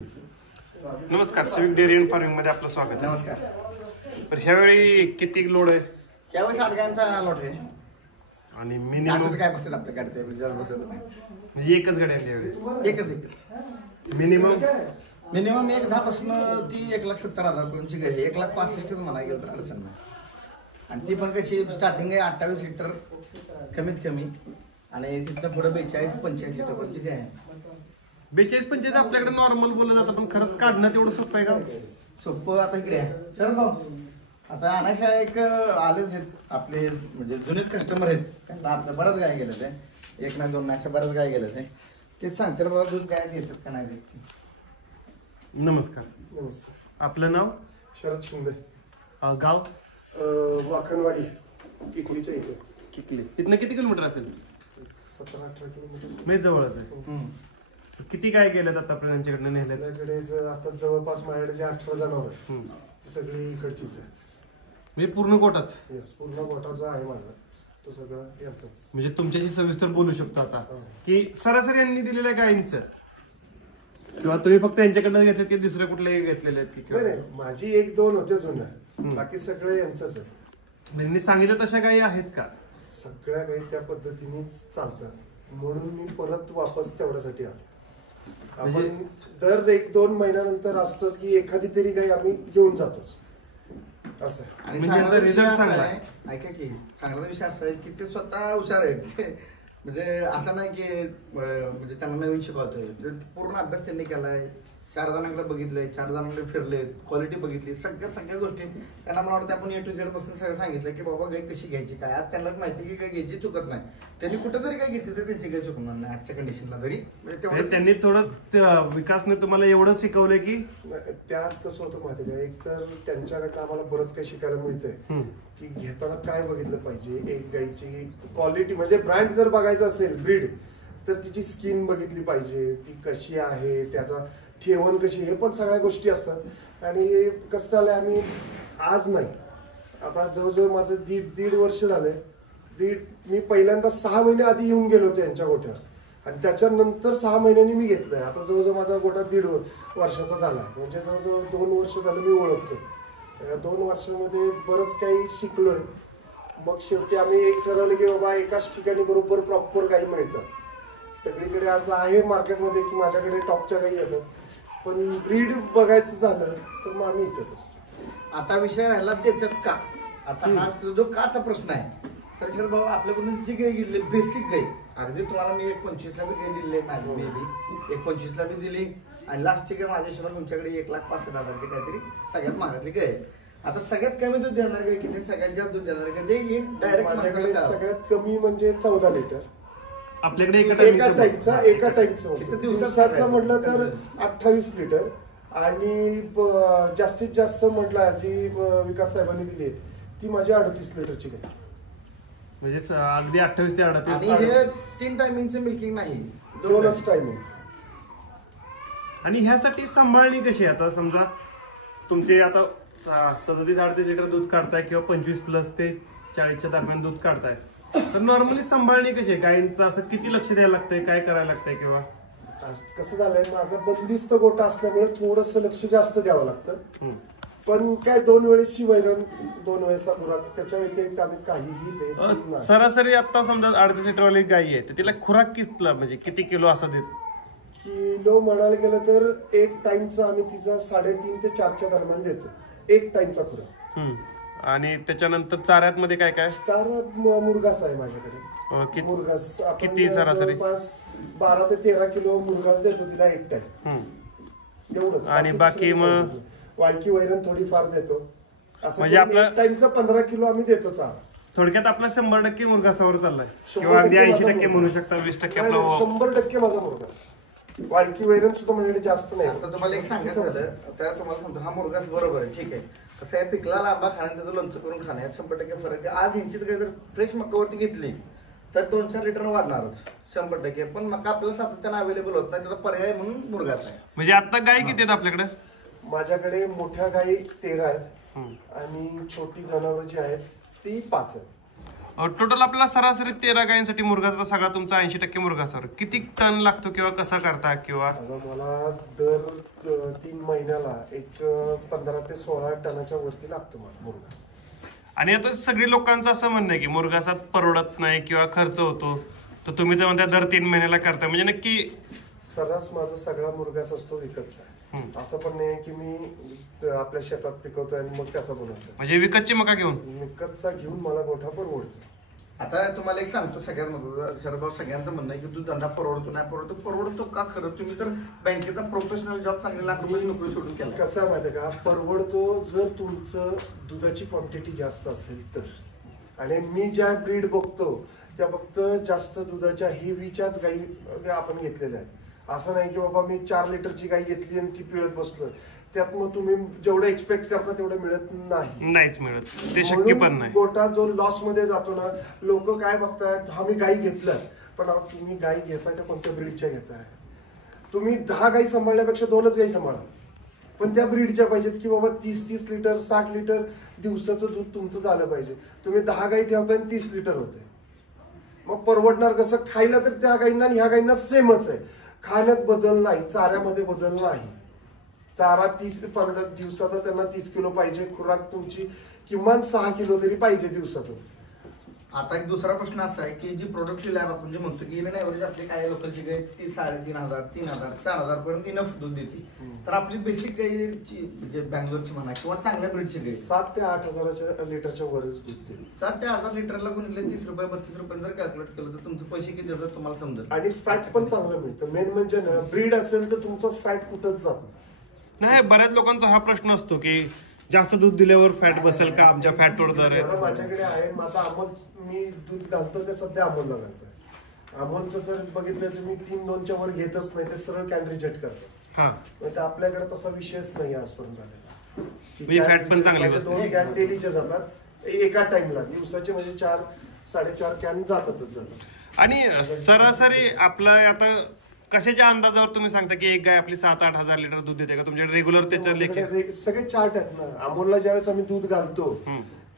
नमस्कार, civic dairy and farming मध्ये आपलं स्वागत आहे. नमस्कार. तर ह्यावेळी किती लोड आहे यावेळी 60 गायांचा लॉट आहे आणि मिनिमम काय बसत आपल्या गाडीत जास्त बसत नाही. म्हणजे एकच गाडी आहे यावेळी? एकच मिनिमम मिनिमम 1,10 पासून ती 1,70,000 पर्यंतची गाय आहे. 1,65,000 म्हणा गेलं तर अडचण नाही. आणि ती पण कशी स्टार्टिंग आहे 28 लिटर कमीत कमी आणि तिथनं पुढे 42-85 लिटर पर्यंतची गाय आहे. 42-45 आपल्याकडे नॉर्मल बोललं जातं, पण खरंच काढणं तेवढं सोपं आहे का? सोपं आता इकडे आहे शरद भाऊ. आता अनाशा एक आलेच आहेत आपले, म्हणजे जुनेच कस्टमर आहेत. त्यांना आपल्या बऱ्याच गाय गेले ते, एक ना दोन अशा बऱ्याच गाय गेले ते. तेच सांगते बाबा दूध गाय देतात का नाही देत. नमस्कार. नमस्कार. आपलं नाव? शरद शिंदे. गाव? वाखणवाडी, किकलीच्या इथे. किकली. इथनं किती किलोमीटर असेल? 17-18 किलोमीटर. मी जवळच आहे. किती काय गेलेत आतापर्यंत त्यांच्याकडनं नेल्यात? आपल्याकडे आता जवळपास माझ्याकडे जे 18 जनावर आहेत ती सगळी इकडचीच आहेत. म्हणजे पूर्ण कोटाच? येस, पूर्ण गोठा जो आहे माझा तो सगळं यांचाच. म्हणजे तुमच्याशी सविस्तर बोलू शकतो आता की सरासरी यांनी दिलेल्या गायींचं, किंवा तुम्ही फक्त यांच्याकडनं घेतलेत की दुसऱ्या कुठल्याही घेतलेले आहेत की? नाही, माझी 1-2 होते जुन्या, बाकी सगळे यांचंच आहेत. यांनी सांगितलं तशा गायी आहेत का? सगळ्या काही त्या पद्धतीनेच चालतात, म्हणून मी परत वापस तेवढ्यासाठी आलो. आपण दर 1-2 महिन्यानंतर असतंच की एखादी तरी गाय आम्ही घेऊन जातोच असं. आणि म्हणजे यांचा रिझल्ट चांगला आहे. ऐका की चांगला विषय असा आहे की ते स्वतः हुशार आहेत. म्हणजे असं नाही की म्हणजे त्यांना नवीन शिकवतोय, पूर्ण अभ्यास त्यांनी केलाय. 4 जणांकडे बघितलंय, 4 जणांकडे फिरले, क्वालिटी बघितली, सगळ्या गोष्टी त्यांना. मला वाटतं आपण A to Z पासून सगळं सांगितलं की बाबा गाय कशी घ्यायची काय. आज त्यांना माहिती की गाय घ्यायची चुकत नाही. त्यांनी कुठेतरी काय घेतली तर त्यांची गाय चुकणार नाही आजच्या कंडिशनला तरी. म्हणजे त्यांनी थोडं विकासने तुम्हाला एवढं शिकवलंय की त्यात कसं होतं माहिती का, एक तर त्यांच्याकडे आम्हाला बरंच काही शिकायला मिळतंय की घेताना काय बघितलं पाहिजे. एक गायची क्वालिटी म्हणजे ब्रँड जर बघायचं असेल, ब्रीड, तर तिची स्किन बघितली पाहिजे, ती कशी आहे, त्याचा ठेवण कशी, हे पण सगळ्या गोष्टी असतात. आणि कसं झालंय, आम्ही आज नाही, आता जवळजवळ माझं दीड वर्ष झालंय. मी पहिल्यांदा 6 महिने आधी येऊन गेलो होतो यांच्या गोठ्यावर, आणि त्याच्यानंतर 6 महिन्यांनी मी घेतलंय. आता जवळजवळ माझा गोठा 1.5 वर्षाचा झाला, म्हणजे जवळजवळ 2 वर्ष झालं मी ओळखतो. 2 वर्षामध्ये बरंच काही शिकलोय. मग शेवटी आम्ही एक ठरवलं की बाबा एकाच ठिकाणी बरोबर प्रॉपर गाई मिळतात. सगळीकडे आज आहे मार्केटमध्ये की माझ्याकडे टॉपच्या गाई येतात, पण ब्रीड बघायचं झालं तर मग आम्ही इथेच असतो. आता विषय राहिला देतात का. आता हा जो काचा प्रश्न आहे, तर शरद भाऊ आपल्याकडून जी गाय घेतली बेसिक गाय, अगदी तुम्हाला मी 1,25,000 बी गाय दिली माझी, मे बी 1,25,000 बी दिली. आणि लास्टची गाय माझ्या हिशोबाने तुमच्याकडे 1,65,000 काहीतरी सगळ्यात महागातली गाय. आता सगळ्यात कमी दूध देणार गाय किती, सगळ्यात जास्त दूध देणार गाय ते डायरेक्ट माझ्याकडे सगळ्यात कमी म्हणजे 14 लिटर आपल्याकडे एका टाईमचं. दिवसाचं म्हटलं तर 28 लिटर. आणि जास्तीत जास्त म्हटलं जी विकास साहेबांनी दिली ती माझी 38 लिटरची गाय. म्हणजे अगदी 28 ते 38. आणि हे 3 टायमिंगचं मिल्किंग नाही, 2च टायमिंग. आणि ह्यासाठी सांभाळणी कशी आहे? आता समजा तुमचे आता 37-38 लिटर दूध काढताय किंवा 25+ ते 40च्या दरम्यान दूध काढताय, तर नॉर्मली सांभाळणी कशी आहे गायींचं? असं किती लक्ष द्यायला लागतंय, काय करायला लागतंय? किंवा कसं झालंय, माझा बंदिस्त गोठा असल्यामुळे थोडस लक्ष जास्त द्यावं लागतं. पण काय 2 वेळेसची वैरण, 2 वेळेसा खुराक, त्याच्या व्यतिरिक्त आम्ही काहीही देत नाही. सरासरी आता समजा 38 लिटरवाली गायी आहे, तर तिला खुराक कितला म्हणजे किती किलो असं देत? किलो म्हणायला गेलं तर एक टाइमचा आम्ही तिचा 3.5 ते 4च्या दरम्यान देतो, एक टाइमचा खुराक. आणि त्याच्यानंतर चाऱ्यात मध्ये काय काय? चारा मुरघास आहे माझ्याकडे. मुरघास किती सरासरी? 12 ते 13 किलो मुरघास देतो तिला एक टाइम, एवढंच. आणि बाकी मग वाळकी वैरण थोडीफार देतो. असं म्हणजे आपला टाइमचा 15 किलो आम्ही देतो चारा. थोडक्यात आपला 100% मुरघासावर चाललाय, किंवा अगदी 80% म्हणू शकता, 20% आपला 100% माझा मुरघास. वाळकी वैरण सुद्धा माझ्याकडे जास्त नाही. आता तुम्हाला एक सांगायचं झालं त्या तुम्हाला सांगतो, हा मुरघास बरोबर आहे, ठीक आहे. कसं आहे, पिकला आंबा खाण्यात त्याचं लोणचं करून खाण्यात 100% फरक आहे. आज ह्यांची काही जर फ्रेश मक्कावरती घेतली तर 2-4 लिटर वाढणारच 100%. पण मका आपल्याला सातत्यानं अवेलेबल होत नाही, त्याचा पर्याय म्हणून मुरघास आहे. म्हणजे आता गाय किती आहेत आपल्याकडे? माझ्याकडे मोठ्या गायी 13 आहेत आणि छोटी जनावर जी आहेत ती 5 आहेत. टोटल आपल्याला सरासरी 13 गायींसाठी मुर्गाचा सगळा तुमचा 80% मुर्गासर किती टन लागतो किंवा कसा करता किंवा? आता मला दर 3 महिन्याला एक 15 ते 16 टनाच्या वरती लागतो मला मुर्गास. आणि आता सगळी लोकांचं असं म्हणणं आहे की मुर्गासात परवडत नाही किंवा खर्च होतो, तर तुम्ही तर म्हणता दर 3 महिन्याला करता, म्हणजे नक्की सर्रास माझा सगळा मुर्गास असतो विकतचा. असं पण नाही की मी आपल्या शेतात पिकवतोय आणि मग त्याचा बनवतो. म्हणजे विकतची मका घेऊन? विकतचा घेऊन मला गोठा परवडतो. आता तुम्हाला एक सांगतो सगळ्यात महत्त्वाचं, शरदभाऊ सगळ्यांचं म्हणणं आहे की तू धंदा परवडतो नाही परवडतो. परवडतो का? खरं तुम्ही तर बँकेचा प्रोफेशनल जॉब चांगले लाख रुपये नोकरी सोडून केला. कसं आहे माहिती का, परवडतो जर तुमचं दुधाची क्वांटिटी जास्त असेल तर. आणि मी ज्या ब्रीड बघतो त्या फक्त जास्त दुधाच्या हेवीच्याच गाई आपण घेतलेल्या आहेत. असं नाही की बाबा मी 4 लिटरची गाई घेतली आणि ती पिळत बसलोय. त्यात मग तुम्ही जेवढं एक्सपेक्ट करता तेवढं मिळत नाही. नाहीच मिळत, ते शक्य पण नाही. गोटा जो लॉस मध्ये जातो ना, लोक काय बघतायत, हा मी गाई घेतलाय, पण तुम्ही गाई घेताय त्या कोणत्या ब्रीडच्या घेताय? तुम्ही 10 गाई सांभाळण्यापेक्षा 2च गाई सांभाळा, पण त्या ब्रीडच्या पाहिजेत की बाबा 30 लिटर 60 लिटर दिवसाचं दूध तुमचं झालं पाहिजे. तुम्ही 10 गाई ठेवताय आणि 30 लिटर होते, मग परवडणार कसं? खायला तर त्या गाईंना आणि ह्या गाईंना सेमच आहे. खाण्यात बदल नाही, चाऱ्यामध्ये बदल नाही. चारा 30 ते 15 दिवसाचा त्यांना 30 किलो पाहिजे. खुराक तुमची किमान 6 किलो तरी पाहिजे दिवसातून. आता एक दुसरा प्रश्न असा आहे की जी प्रोडक्टची लॅब आपण जे म्हणतो की ॲव्हरेज आपली काही लोकांची गाय 3,500, 3,000, 4,000 पर्यंत इनफ दूध देते. तर आपली बेसिक गायची म्हणजे बँगलोरची म्हणा किंवा चांगल्या ब्रीडची गाय 7 ते 8,000 लिटरच्या वरच दूध देते. 7 ते 8,000 लिटरला गुणिले 30 रुपये 32 रुपये जर कॅल्क्युलेट केलं तर तुमचे पैसे किती येतात तुम्हाला समजेल. आणि फॅट पण चांगलं मिळतं. मेन म्हणजे ना, ब्रीड असेल तर तुमचं फॅट कुठंच जात नाही. बऱ्याच लोकांचा हा प्रश्न असतो की जास्त दूध दिल्यावर फॅट बसेल का, आमच्या फॅट वर दर आहे. माझ्याकडे आहे माझा अमोल, मी दूध घालतो ते सध्या अमोलला घालतोय. अमोलचं तर बघितलं तुम्ही 3-2च्या वर घेतच नाही, ते सरळ कॅन रिजेक्ट करतो. हा, म्हणजे आपल्याकडे तसा विषयच नाही आजपर्यंत आलेला. म्हणजे फॅट पण चांगली बसते. 2 कॅन डेलीचे जातात एका टाइमला, दिवसाचे म्हणजे 4-4.5 कॅन जातातच जातात. आणि सरासरी आपलं आता कशाच्या अंदाजावर तुम्ही सांगता की एक गाय आपली 7-8 हजार लिटर दूध देते का? तुमच्याकडे रेग्युलर त्याच्या लेखी सगळे चार्ट आहेत ना. अमोलला ज्यावेळेस आम्ही दूध घालतो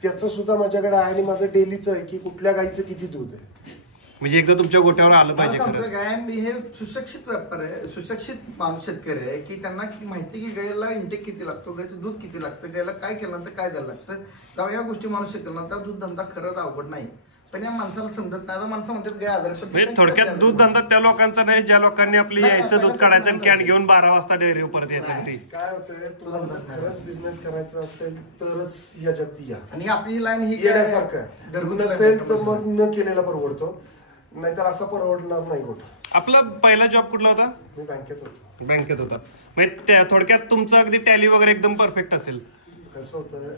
त्याचं सुद्धा माझ्याकडे आहे आणि माझं डेलीचं आहे की कुठल्या गाईचं किती दूध आहे. म्हणजे एकदा तुमच्या गोट्यावर आलं पाहिजे. काय मी हे सुशिक्षित व्यापार आहे, सुशिक्षित माणूस शेतकरी आहे की त्यांना माहिती की गायला इंटेक किती लागतो, गायचं दूध किती लागतं, गायला काय केल्यानंतर काय झालं लागतं. तेव्हा या गोष्टी माणूस शिकला तर दूध धंदा खरंच अवघड नाही. पण या माणसाला समजत नाही. माणसं म्हणतात गाय आजार. म्हणजे थोडक्यात दूध धंदा त्या लोकांचा नाही ज्या लोकांनी आपली यायचं दूध काढायचं आणि कॅन घेऊन 12 वाजता डेअरीवर परत यायचं घरी. काय होतंय, तुला खरंच बिझनेस करायचा असेल तरच याच्यात या. आणि आपली लाईन ही येण्यासारखं आहे. घरगुती असेल तर मग न केलेला परवडतो, नाहीतर असा परवडणार नाही गोठा. आपला पहिला जॉब कुठला होता? मी बँकेत होतो. बँकेत होता. म्हणजे थोडक्यात तुमचं अगदी टॅली वगैरे एकदम परफेक्ट असेल. कसं होतं,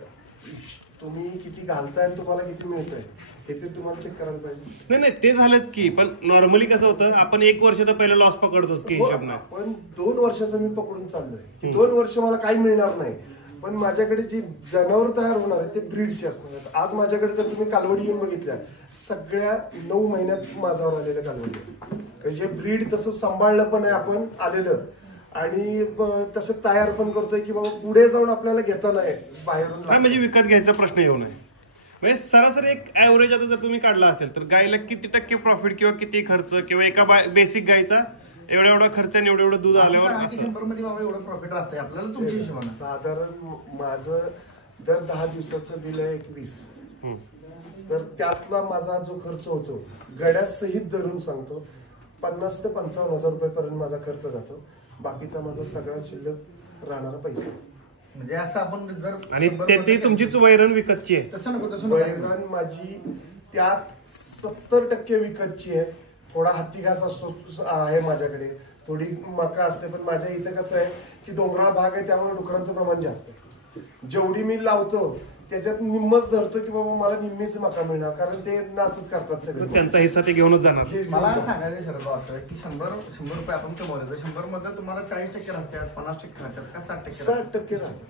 तुम्ही किती घालताय आणि तुम्हाला किती मिळतंय हे ते तुम्हाला चेक करायला पाहिजे. नाही ते झालंच की, पण नॉर्मली कसं होतं, आपण 1 वर्ष तर पहिला लॉस पकडतोच की हिशोब नाही. पण 2 वर्षाचं मी पकडून चाललोय की 2 वर्ष मला काही मिळणार नाही, पण माझ्याकडे जी जनावर तयार होणार आहे ते ब्रीडचे असणार आहेत. आज माझ्याकडे जर तुम्ही कालवडी येऊन बघितल्या, सगळ्या 9 महिन्यात माझ्यावर आलेल्या कालवडी. जे ब्रीड तसं सांभाळलं पण आहे आपण आलेलं, आणि तसं तयार पण करतोय की बाबा पुढे जाऊन आपल्याला घेता नाही बाहेरून. म्हणजे विकत घ्यायचा प्रश्न येऊ नये. म्हणजे सरासरी एक ऍव्हरेज आता जर तुम्ही काढला असेल तर गायला किती टक्के प्रॉफिट किंवा किती खर्च, किंवा एका बेसिक गायचा एवढा खर्च आणि एवढं दूध आल्यावर 100 मध्ये बाबा एवढं प्रॉफिट राहतंय आपल्याला तुमच्या हिशोबाने. साधारण माझं दर 10 दिवसाचं बिल आहे 21. तर त्यातला माझा जो खर्च होतो गड्यासहित धरून सांगतो 50 ते 55,000 रुपयेपर्यंत माझा खर्च जातो. बाकीचा माझा सगळा शिल्लक राहणारा पैसा. म्हणजे असं आपण जर आणि ते तुमचीच वैरण विकतची आहे. तसं नको वैरण माझी त्यात 70% विकतची आहे. थोडा हत्ती घास असतो आहे माझ्याकडे, थोडी मका असते, पण माझ्या इथे कसं आहे की डोंगराळ भाग आहे त्यामुळे डुकरांचं प्रमाण जास्त आहे. जेवढी मी लावतो त्याच्यात निम्मच धरतो की बाबा मला निम्मीच मका मिळणार, कारण ते नासच करतात सगळे. त्यांचा हिस्सा ते घेऊनच जाणार. मला सांगायचं शरद असं की 100 रुपये आपण कमवले तर 100 मध्ये तुम्हाला 40% राहतात, 50% राहतात का 60% राहतात.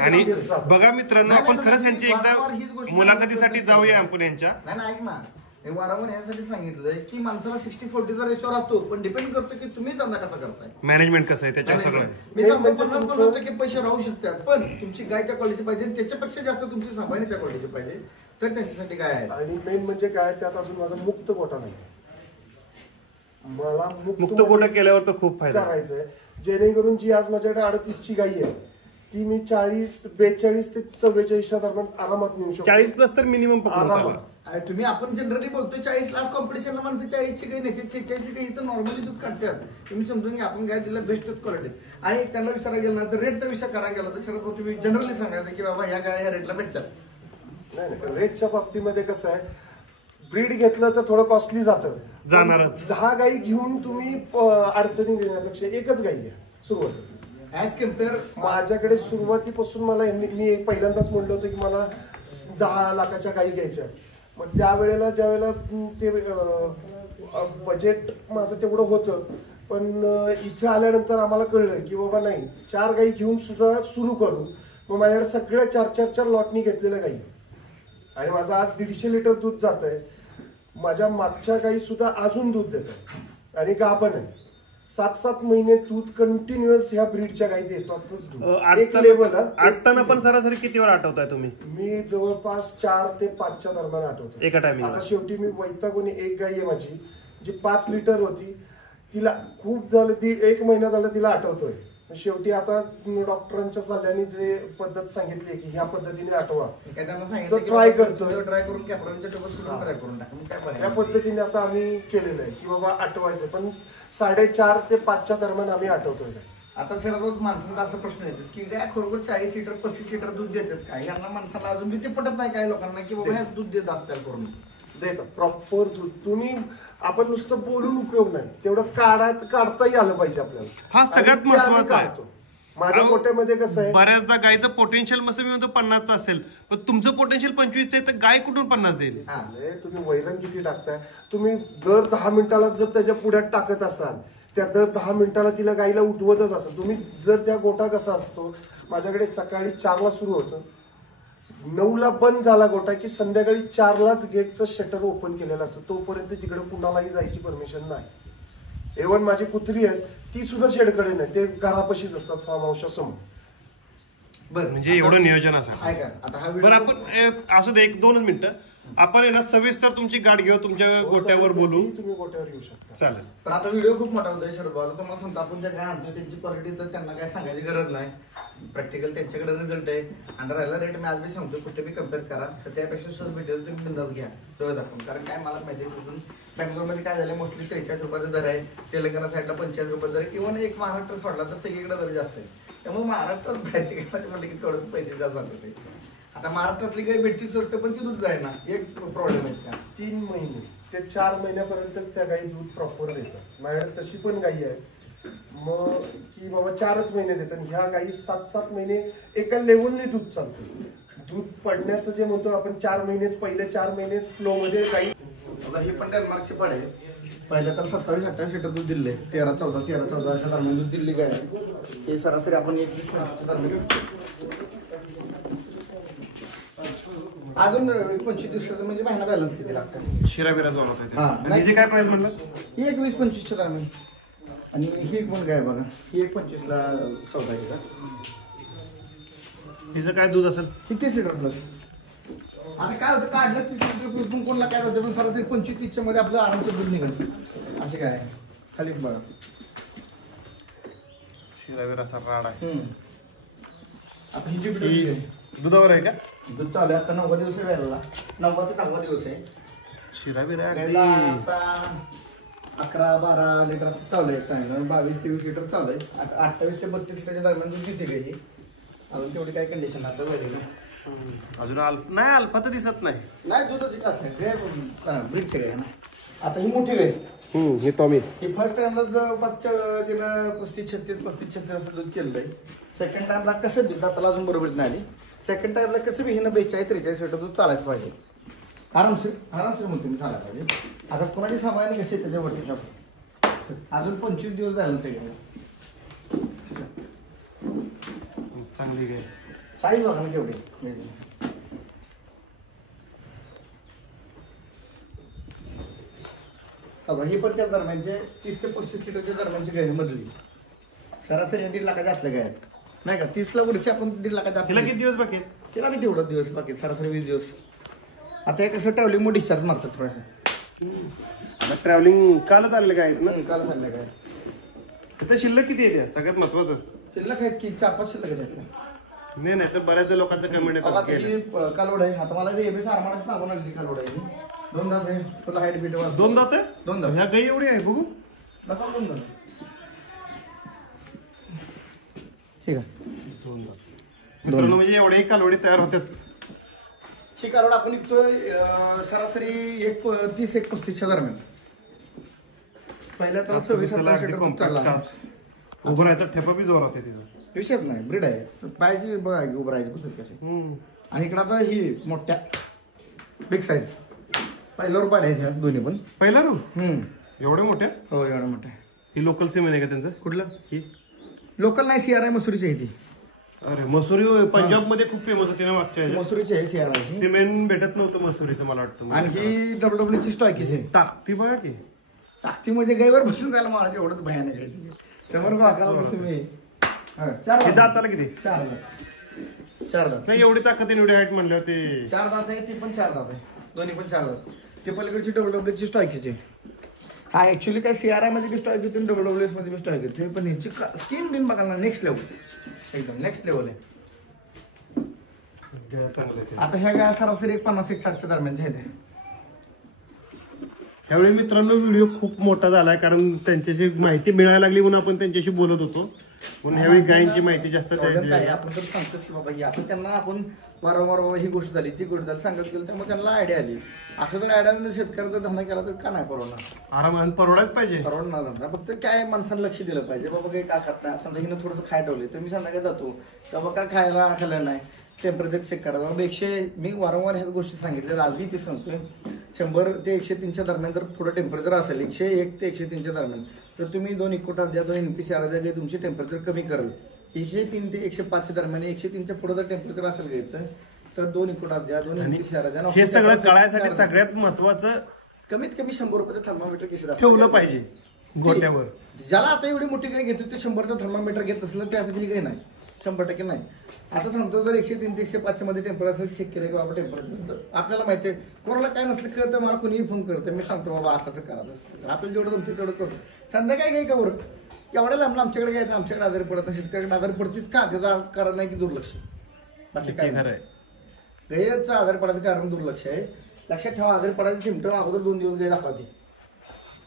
आणि बघा मित्रांनो, आपण खरंच यांची एकदा मुलाखतीसाठी जाऊया आपण यांच्या. नाही ऐक ना, हे वारंवार यासाठी सांगितलंय की माणसाला 60-40चा रेशो राहतो, पण डिपेंड करतो की तुम्ही धंदा कसा करताय, मॅनेजमेंट कसं आहे त्याच्यावर सगळं. मी सांगतो 50-50% पैसे राहू शकतात, पण तुमची गाय त्या क्वालिटी पाहिजे, त्याच्यापेक्षा जास्त तुमची सांभाळणी त्या क्वालिटी पाहिजे. तर त्याच्यासाठी काय आहे? आणि मेन म्हणजे काय, त्यात अजून माझा मुक्त गोटा नाही. मला मुक्त गोटा केल्यावर तर खूप फायदा करायचा आहे, जेणेकरून जी आज माझ्याकडे 38ची गाई आहे ती मी 42 ते 44 दरम्यान आरामात नेऊ शकतो. 40+ तर मिनिमम पकडून चाला. तुम्ही आपण जनरली बोलतोय 40 लाख कॉम्पिटिशनला माणसं 40ची काही नाही, 46ची काही तर नॉर्मली दूध काढतात. तुम्ही समजून घ्या आपण काय दिलं बेस्टच क्वालिटी. आणि त्यांना विचारायला गेलं ना तर रेटचा विचार करायला गेला तर शरद तुम्ही जनरली सांगायचं की बाबा ह्या गाय ह्या रेटला भेटतात. नाही, रेटच्या बाबतीमध्ये कसं आहे, ब्रीड घेतलं तर थोडं कॉस्टली जाणारच. 10 गाई घेऊन तुम्ही अडचणी देण्यापेक्षा एकच गाई घ्या सुरुवात. ॲज कम्पेअर माझ्याकडे सुरुवातीपासून मला मी पहिल्यांदाच म्हणलं होतं की मला 10 लाखाच्या गाई घ्यायच्या. मग त्यावेळेला ज्यावेळेला ते बजेट माझं तेवढं होतं, पण इथे आल्यानंतर आम्हाला कळलं की बाबा नाही, 4 गाई घेऊन सुद्धा सुरू करू. मग माझ्याकडे सगळ्या 4 लॉटनी घेतलेल्या गाई आणि माझं आज 150 लिटर दूध जात आहे. माझ्या मागच्या गाई सुद्धा अजून दूध देतात आणि गाभण आहे. 7 महिने दूध कंटिन्युअस ह्या ब्रीडच्या गाई देतातच दूध. एक लेवल आटताना पण सरासरी किती वेळ आठवताय तुम्ही? मी जवळपास 4 ते 5च्या दरम्यान आठवतो एका टायमिंग. आता शेवटी मी वैतागून एक गाई आहे माझी जी 5 लिटर होती, तिला खूप झालं 1 महिना झाला तिला आठवतोय. शेवटी आता डॉक्टरांच्या सल्ल्याने जे पद्धत सांगितली की ह्या पद्धतीने आठवा, तो ट्राय करतोय. ट्राय करून कॅपरॉनच्या टेबल ट्राय करून टाका. या पद्धतीने आता आम्ही केलेलं आहे की बाबा आठवायचं, पण 4.5 ते 5च्या दरम्यान आम्ही आठवतोय. आता सर्व माणसांचा असा प्रश्न येतो की काय खरोखर 40 लिटर 35 लिटर दूध देतात काय? यांना माणसाला अजून भीती पटत नाही काय लोकांना की बाबा ह्या दूध देत असतात करून. देतात प्रॉपर दूध. तुम्ही आपण नुसतं बोलून उपयोग नाही, तेवढं काढताही आलं पाहिजे आपल्याला. हा सगळ्यात महत्वाचा आहे. माझ्या गोट्यामध्ये कसं आहे, बऱ्याचदा गायचं पोटेन्शियल मस्त मी म्हणतो 50चं असेल, पण तुमचं पोटेन्शियल 25 आहे, तर गाय कुठून 50 देईल? तुम्ही वैरण किती टाकताय, तुम्ही दर 10 मिनिटाला जर त्याच्या पुढ्यात टाकत असाल, त्या दर 10 मिनिटाला तिला गायला उठवतच असाल तुम्ही. जर त्या गोटा कसा असतो, माझ्याकडे सकाळी 4ला सुरू होतं, 9ला बंद झाला गोटा की संध्याकाळी 4लाच गेटचं शटर ओपन केलेलं असतं. तोपर्यंत तिकडे कुणालाही जायची परमिशन नाही. एव्हन माझी कुत्री आहे ती सुद्धा शेडकडे नाही, ते घरापाशीच असतात फार्म हाऊसच्या समोर. बरं, म्हणजे एवढं नियोजन असं. आता हा बरं, आपण असू दे 1-2 मिनिटं आपण आहे ना सविस्तर तुमची गाठ घेऊ, तुमच्या गोट्यावर बोलू. तुम्ही गोट्यावर येऊ शकता. चालेल. पण आता व्हिडिओ खूप मोठा होतोय शरद भाऊ. तुम्हाला सांगतो आपण ज्या काय आणतोय त्यांची क्वालिटी तर त्यांना काय सांगायची गरज नाही. प्रॅक्टिकल त्यांच्याकडे रिझल्ट आहे. आणि राहिला रेट मी आज बी सांगतो, कुठे बी कम्पेअर करा तर त्यापेक्षा स्वस्त भेटेल तुम्ही बिंदास घ्या डोळे दाखवून. कारण काय मला माहिती आहे तिथून बँगलोरमध्ये काय झालं, मोस्टली 43 रुपयाचा दर आहे, तेलंगणा साईडला 45 रुपये दर आहे. इव्हन एक महाराष्ट्र सोडला तर सगळीकडे दर जास्त आहे. त्यामुळे महाराष्ट्रात बाहेरचे घेण्याचे म्हटलं की थोडंच पैसे जास्त जातात. आता महाराष्ट्रातली काही भेटती स्वस्त पण ती दूध आहे ना, एक प्रॉब्लेम आहे त्या 3 महिने ते 4 महिन्यापर्यंत त्या गाई दूध प्रॉपर देतात. माझ्याकडे तशी पण गाई आहे मग की बाबा 4च महिने देतात. ह्या गाई 7 महिने एका लेवलने दूध चालतं. दूध पडण्याचं जे म्हणतो आपण 4 महिनेच, पहिले 4 महिनेच फ्लो मध्ये गाई. ही पण डेन्मार्कची पण आहे. पहिल्या तर 27-28 लिटर दूध दिले, 13-14 दरम्यान दूध दिल्ली गाय. हे सरासरी आपण अजून 25 दिवसाचं म्हणजे महिना बॅलन्स किती लागतं. शिराबिरा जोर होता. हिची काय प्राइस म्हणलं? ही एक 20-25च्या दरम्यान. आणि ही एक पण काय बघा, ही एक 25ला 14. हिचं काय दूध असेल? ही 30 लिटर प्लस. आता काय होतं, काढलं 30 लिटर प्लस पण कोणला काय होतं, पण सरासरी 25-30च्या मध्ये आपलं आरामचं दूध निघतं. असे काय खाली बघा शिराबिराचा राड आहे. आता ही जी दुधावर आहे का? दूध चालू आहे आता 9 दिवस आहे व्यायला, 9 ते 10 दिवस आहे. शिराबिरा आता 11-12 लिटर असं चालू आहे टाइम. 22-23 लिटर चालू आहे. आता 28 ते 32 लिटरच्या दरम्यान दूध देते काही. अजून तेवढी काय कंडिशन आता वेगळी अजून नाही, अल्फा तर दिसत नाही. नाही दुधाची कसं आहे ब्रिडचे काय ना. आता ही मोठी गाय, हे टॉमी, ही फर्स्ट टाइमला जवळपास तिला 35-36 असं दूध केलेलं आहे. सेकंड टाइमला कसं दूध आता अजून बरोबर नाही आली. सेकंड टाइमला कसं बी हिनं 42-43 लिटर दूध चालायचं पाहिजे. आरामशीर म्हणते मी चालायला पाहिजे. आता कोणाची समाधान कशी त्याच्यावरती अजून 25 दिवस बॅलन्स आहे. चांगली गाय. साईज बघा ना केवढी. ही पण त्या दरम्यानचे 30 ते 35 लिटरच्या दरम्यानची गाय मधली. सरासरी 1.5 लाखाच्या आतल्या गाय नाही का. 30ला वरची आपण 1.5 लाखाच्या. तिला किती दिवस बाकी? तिला बी तेवढं दिवस बाकी, सरासरी 20 दिवस. आता हे कसं ट्रॅव्हलिंग मध्ये डिस्चार्ज मारतात थोडंसं. आता ट्रॅव्हलिंग कालच आलेलं काय आहेत ना काल झालं काय आता शिल्लक किती येते सगळ्यात महत्वाचं. शिल्लक आहेत की 4-5 शिल्लक आहेत. नाही तर बऱ्याच लोकांचं कमेंट येतात गेले कालवड आहे. आता मला ते एबीएस आरमाडा सांगून आली कालवड आहे. 2 दात आहे. तुला हाईट बीट 2 दात आहे. 2 दात ह्या गाई एवढी आहे बघू. दाखव 2 दात. ठीक आहे 2 दात मित्रांनो म्हणजे एवढे कालवडी तयार होतात. ही कालवड आपण विकतोय सरासरी 30-35च्या दरम्यान. पहिल्या तर 26-27 चालला. उभं राहायचा ठेपा बी जोरात आहे तिचा. विषयच नाही ब्रीड आहे. पायाची बघा की उभं राहायची पद्धत कशी. आणि इकडं आता ही मोठ्या बिग साईज पहिल्यावर पाड्या आहेत ह्या दोन्ही पण. पहिला रू एवढे मोठ्या. हो एवढं मोठ्या. ही लोकल सिमेंट आहे का त्यांचं. कुठलं ही लोकल नाही CRI मसुरीची आहे ती. अरे मसुरी पंजाब मध्ये खूप फेमस होती ना मागच्या ह्याच्यात. मसुरीची आहे CRI. सिमेंट भेटत नव्हतं मसुरीचं मला वाटतं. आणि ही WWE स्टॉकीच आहे. ताकती बघा की ताकदीमध्ये गाईवर बसून जायला मला एवढंच भयानक आहे ती. समोर बघा तुम्ही. हे दाताला किती. 4 दात. नाही एवढी ताकद एवढी हाईट म्हणलं ते 4 दात आहे. ती पण 4 दात आहे. दोन्ही पण 4 दात. ते पलीकडची WWE स्टॉकीच आहे. हा ऍक्च्युली काय CRI मध्ये बी स्टॉक घेतो WWS मध्ये बी स्टॉक घेतो. पण ह्याची स्किन बिन बघायला नेक्स्ट लेवल. एकदम नेक्स्ट लेवल आहे. चांगलं आहे. आता ह्या गाय सरासरी 50-60च्या दरम्यानच्या आहेत. ह्यावेळी मित्रांनो व्हिडिओ खूप मोठा झालाय कारण त्यांच्याशी माहिती मिळायला लागली म्हणून आपण त्यांच्याशी बोलत होतो. म्हणून ह्यावेळी गायींची माहिती जास्त आपण तर सांगतोच की बाबा ही आता त्यांना आपण वारंवार बाबा ही गोष्ट झाली ती गोष्ट झाली सांगत गेलो त्यामुळे त्यांना आयडिया आली. असं तर आयडिया शेतकऱ्याचा धंदा केला तर का नाही परवडणार. आरामात परवडायच पाहिजे. परवडणार धंदा. फक्त काय माणसानं लक्ष दिलं पाहिजे. बाबा काही का खात नाही समजा हिनं थोडंसं खाय ठेवले तर मी संध्याकाळी जातो बाबा काय खायला खाल्लं नाही टेम्परेचर चेक करा. मी वारंवार ह्या गोष्टी सांगितल्या. आज मी ते सांगतोय 100 ते 103च्या दरम्यान जर थोडं टेम्परेचर असेल 101 ते 103च्या दरम्यान तर तुम्ही 2 इकोटात द्या 2 NPCR द्या तुमची टेम्परेचर कमी करेल. 103 ते 105च्या दरम्यान 103च्या पुढे जर टेम्परेचर असेल घ्यायचं तर 2 इकोटात द्या 2 NPCR द्या. हे सगळं कळायसाठी सगळ्यात महत्वाचं कमीत कमी 100 रुपयाचं थर्मामीटर किती ठेवलं पाहिजे गोट्यावर. ज्याला आता एवढी मोठी गाय घेतो ते 100चं थर्मामीटर घेत असलं त्यासाठी काही नाही 100% नाही. आता सांगतो जर 103 ते 105 मध्ये टेम्परेचर चेक केलं की बाबा टेम्परेचर आपल्याला माहिती आहे. कोणाला काय नसलं की तर मला कोणीही फोन करतं मी सांगतो बाबा असं करा आपल्याला जेवढं जमतं तेवढं करतो. संध्याकाळी काही का बरं एवढ्या लांब आमच्याकडे घ्यायचं आमच्याकडे आजारी पडत नाही शेतकऱ्याकडे आजारी पडतीच का त्याचं कारण नाही की दुर्लक्ष. बाकी काय खरं आहे. गायचं आजारी पडायचं कारण दुर्लक्ष आहे. लक्षात ठेवा आजारी पडायचं सिम्पटम अगोदर 2 दिवस गाय दाखवते.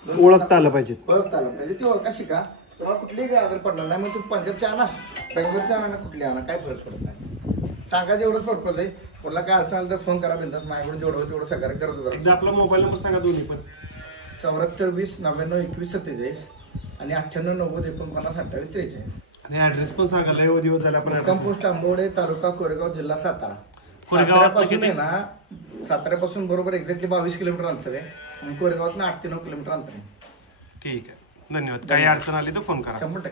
ओळखता आलं पाहिजे. ओळखता आलं पाहिजे. ती ओळखा शिका. तुम्हाला कुठलीही गाय आजारी पडणार नाही मग तू पंजाबच्या आणा बेंगलोरच्या आणा ना कुठली आणा काय फरक पडत नाही. सांगायचं एवढंच पर्पज आहे. कोणाला काय अडचण आलं तर फोन करा बिंदास माझ्याकडून जेवढं होतं तेवढं सहकार्य करत होता. एकदा आपला मोबाईल नंबर सांगा दोन्ही पण. 74 20 99 21 47 आणि 98 90 49 28 43. आणि ऍड्रेस पण सांगा. लय दिवस झाला पण कंपोस्ट आंबोडे तालुका कोरेगाव जिल्हा सातारा. कोरेगावात साताऱ्यापासून बरोबर एक्झॅक्टली 22 किलोमीटर अंतर आहे आणि कोरेगावात 8 ते 9 किलोमीटर अंतर आहे. ठीक आहे धन्यवाद. काही अडचण आली तर फोन करा. 100%.